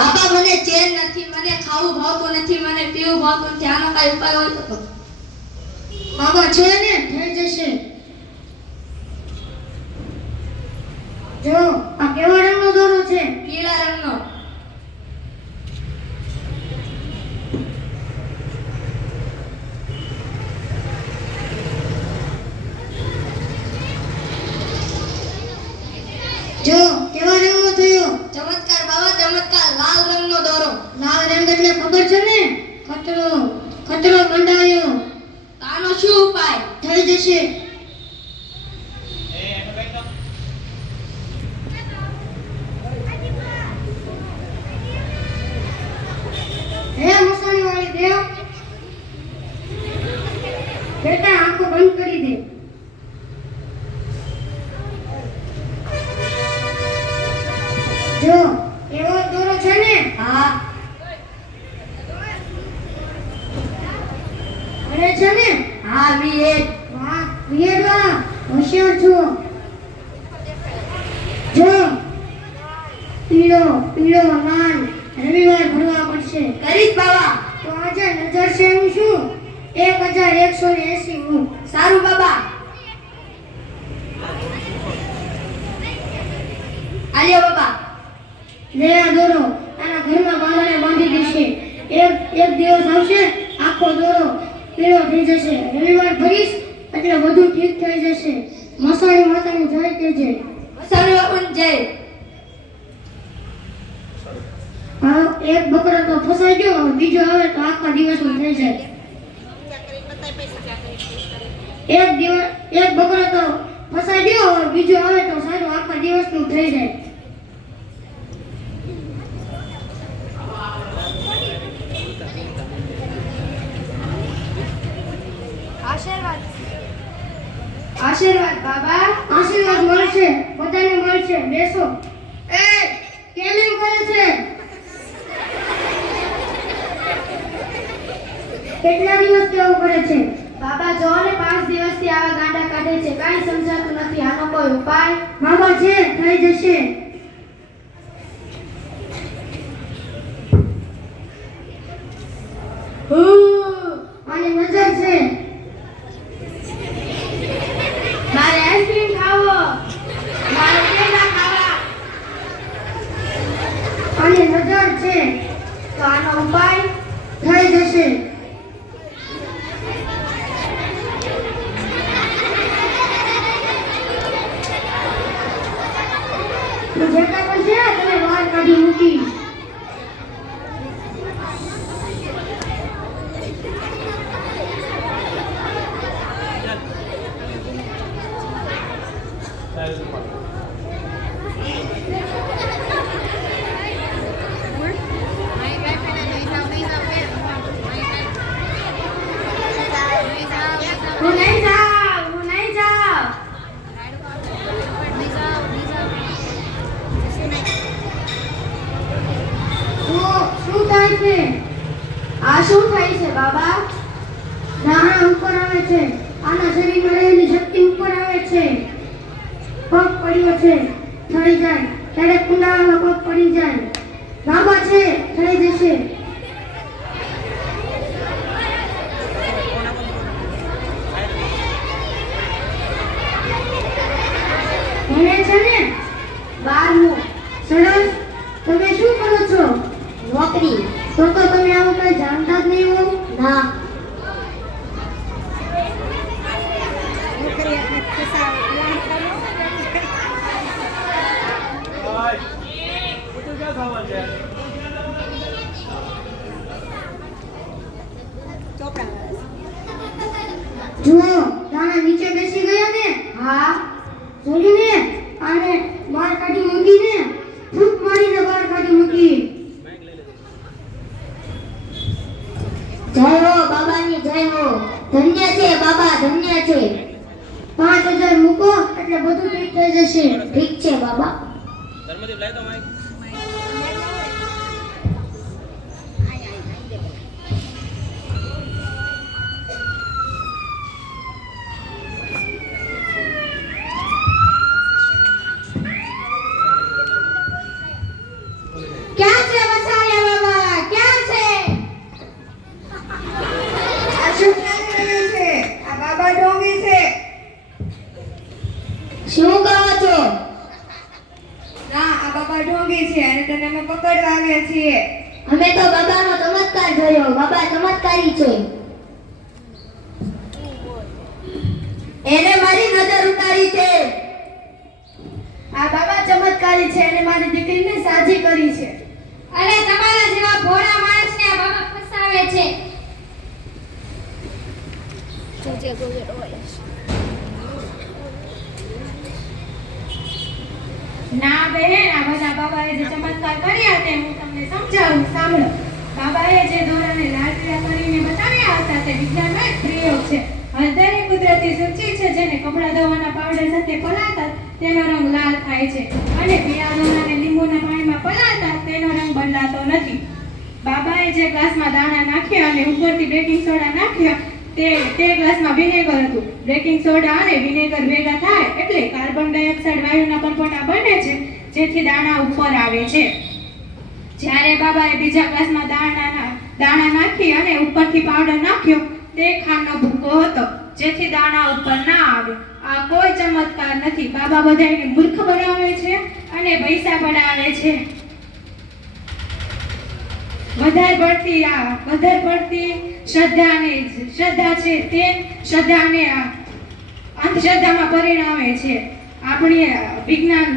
બાબા મને ચેન નથી, મને ખાવું ભાવતું નથી, મને પીવું ભાવતું નથી. આનો કઈ ઉપાય હોય તો? બાબા છે ને, થઈ જશે. જો આ કેવા રંગનો દોરો છે? પીળા રંગનો. જો કેવા રંગનો થયો? ચમત્કાર બાબા, ચમત્કાર. લાલ રંગનો દોરો. લાલ રંગ એટલે ખબર છે ને? ખતરો. ખતરો મંડાયો. આનો શું ઉપાય? થઈ જશે. હે મસાણી વાળી દેવ, બેટા આંખો બંધ કરી દે. જો એવો દોરો છે ને? હા. અરે છે ને? હા, વી8. વાહ વિયેડવા, હોશિયાર છો. જો પીળો પીળો લાલ રવિવાર ભરવા પડશે. કરીશ બાબા. તો આજે નજર છે હું શું? 1180 હું. સારું બાબા. આલ્યો બાબા. લે આ દોરો તારા ઘરમાં બાંધણે બાંધી દેશે. એક દિવસ આવશે આખો દોરો પીળો થઈ જશે. રવિવાર ભરીશ એટલે બધું ઠીક થઈ જશે. મસાણી માતાની જય કહેજે. મસાણી બાપુની જય. હા એક બકરો તો ફસાઈ ગયો, હવે બીજો આવે તો આખા દિવસમાં થઈ જાય. એક બકરો તો ફસાઈ ગયો, હવે બીજો આવે તો સારું આખા દિવસનું થઈ જાય. આશીર્વાદ. આશીર્વાદ બાબા. આશીર્વાદ મળશે, બધાને મળશે. બેસો. એ કેમ એમ કરે છે? કેટલા દિવસ કેવું કરે છે? બાબા જો ને 5 દિવસથી આવા ગાંડા કાઢે છે, કાંઈ સમજાતું નથી. આનો કોઈ ઉપાય? બાબા છે, થઈ જશે. આની નજર છે. મારે આઈસ્ક્રીમ ખાવો, મારે પેંડા ખાવા. આની નજર છે. તો આનો ઉપાય? થઈ જશે. જેટલા પણ છે તમે બહાર કાઢી મૂકી. હું નહીં જાઉં, હું નહીં જાઉં. શું થાય છે? આ શું થાય છે બાબા? દાણા ઉપર આવે છે. આના શરીરમાં રહેલી શક્તિ ઉપર આવે છે. પગ પડ્યો છે, થઈ જાય. ક્યારેક કુંડાળામાં પગ પડી જાય. બાબા છે, થઈ જશે. ભણે છે ને? 12મું. સરસ. તમે શું કરો છો? નોકરી. તો તમે આવું કઈ જાણતા જ નહીં હો. ના. જુઓ દાણા નીચે બેસી ગયા ને? હા. જોયું ને? આને બહાર કાઢી મૂકીને ફૂટ મારીને બહાર કાઢી મૂકી. જય હો બાબાની જય હો. ધન્ય છે બાબા, ધન્ય છે. 5000 મૂકો એટલે બધું ઠીક થઈ જશે. ઠીક છે બાબા. ધર્મદીપ લાય તો માઈક. ક્યાં છે વસા? ના આ બાબા ઢોંગી છે અને તેને અમે પકડવા આવ્યા છીએ. અમે તો બાબાનો ચમત્કાર જોયો. બાબા ચમત્કારી છે. એને મારી નજર ઉતારી છે. આ બાબા ચમત્કારી છે અને મારી દીકરીને સાજી કરી છે. અરે તમારા જેવા ભોળા માણસને આ બાબા ફસાવે છે. ના બહેન, આ બધા બાબાએ જે ચમત્કાર કર્યા તે હું તમને સમજાવું, સાંભળો. બાબાએ જે દોરાને લાલ પીળા કરીને બતાવ્યા હતા તે વિજ્ઞાનનો એક પ્રયોગ છે. હળદરની કુદરતી સૂચી છે જેને કપડાં ધોવાના પાવડર સાથે પલાળતા તેનો રંગ લાલ થાય છે અને પીળા દોરાને લીંબુના પાણીમાં પલાળતા તેનો રંગ બદલાતો નથી. બાબાએ જે ગ્લાસમાં દાણા નાખ્યા અને ઉપરથી બેકિંગ સોડા નાખ્યા તે ગ્લાસમાં વિનેગર હતું. બેકિંગ સોડા અને વિનેગર ભેગા થાય એટલે કાર્બન ડાયોક્સાઇડ વાયુના પરપોટા બને છે જેથી દાણા ઉપર આવે છે. જ્યારે બાબાએ બીજા ગ્લાસમાં દાણા નાખી અને ઉપરથી પાવડર નાખ્યો તે ખાંડનો ભૂકો હતો જેથી દાણા ઉપર ના આવે. આ કોઈ ચમત્કાર નથી. બાબા બધાને મૂર્ખ બનાવે છે અને પૈસા પડાવે છે. વધારે પડતી શ્રદ્ધા છે તે શ્રદ્ધાને અંધશ્રદ્ધામાં પરિણમે છે. આપણી વિજ્ઞાન